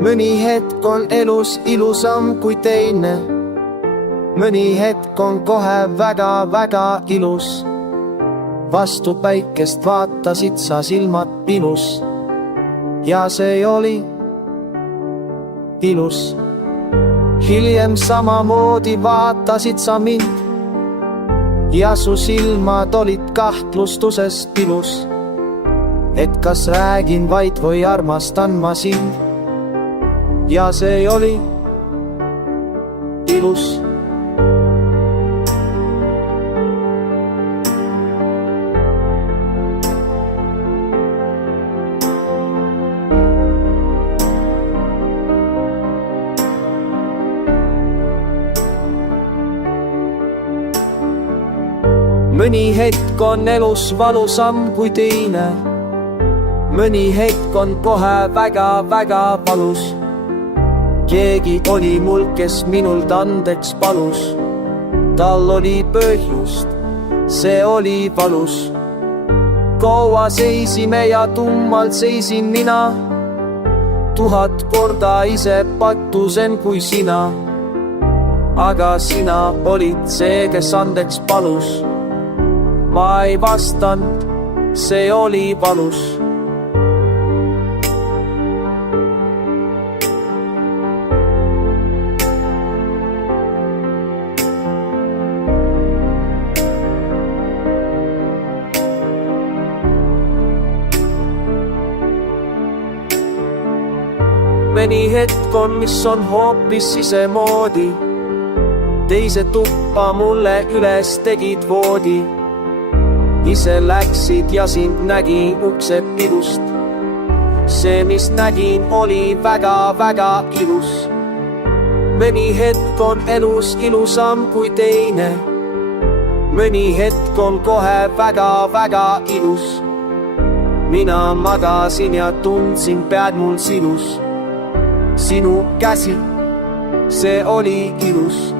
mõni hetk on elus ilusam kui teine. mõni hetk on kohe väga-väga ilus. vastu päikest vaatasid sa silmad pilus. ja see oli ilus. hiljem samamoodi vaatasid sa mind. ja su silmad olid kahtlustuses pilus. et kas räägin vaid või armastan ma sind. ja see oli ilus. mõni hetk on elus valusam kui teine. mõni hetk on kohe väga-väga valus. keegi oli mul, kes minult andeks palus. tal oli põhjust, see oli valus. kaua seisime ja tummalt seisin mina. 1000 korda ise pattusen kui sina. aga sina olid see, kes andeks palus. ma ei vastanud, see oli valus. mõni hetk on, mis on hoopis sisemoodi. teise tuppa mulle üles tegid voodi. ise läksid ja sind nägin ukse pilust. see, mis nägin, oli väga-väga ilus. mõni hetk on elus ilusam kui teine. mõni hetk on kohe väga-väga ilus. mina magasin ja tundsin pead mul sinus. sinu käsi, see oli ilus.